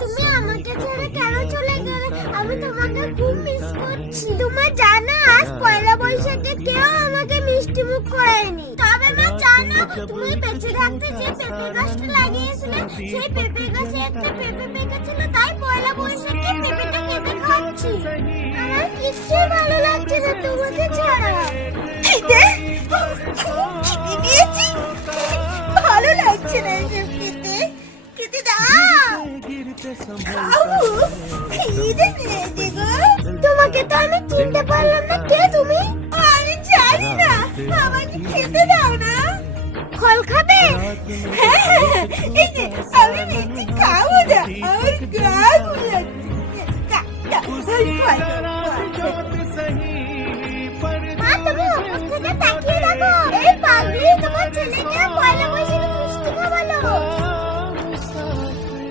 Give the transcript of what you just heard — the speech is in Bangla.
তুমি আমাকে ছেড়ে কেন চলে গেলে? আমি তোমাকে খুব মিস করছি। তোমার জানো আজ পয়লা বৈশাখে কেউ আমাকে মিষ্টি মুখ করায়নি। তবে মা জানো তুমি বেঁচে থাকতে যে পেঁপে গাছটা লাগিয়েছিলে সেই পেঁপে গাছে একটা পেঁপে পেকেছিল, তাই পয়লা বৈশাখে পেঁপেটা কেটে খাচ্ছি। আমার কিছুই ভালো লাগছে না তোমাকে ছাড়া। খেতে দিয়েছি, ভালো লাগছে না এসব খেতে। খেতে দাও, খাবো, খিদে পেয়েছে গো। তোমাকে তো আমি চিনতে পারলাম না, কে তুমি? আমি জানি না, আমাকে খেতে দাও না। ফল খাবে? হ্যাঁ, এই যে আমি নিচ্ছি, খাও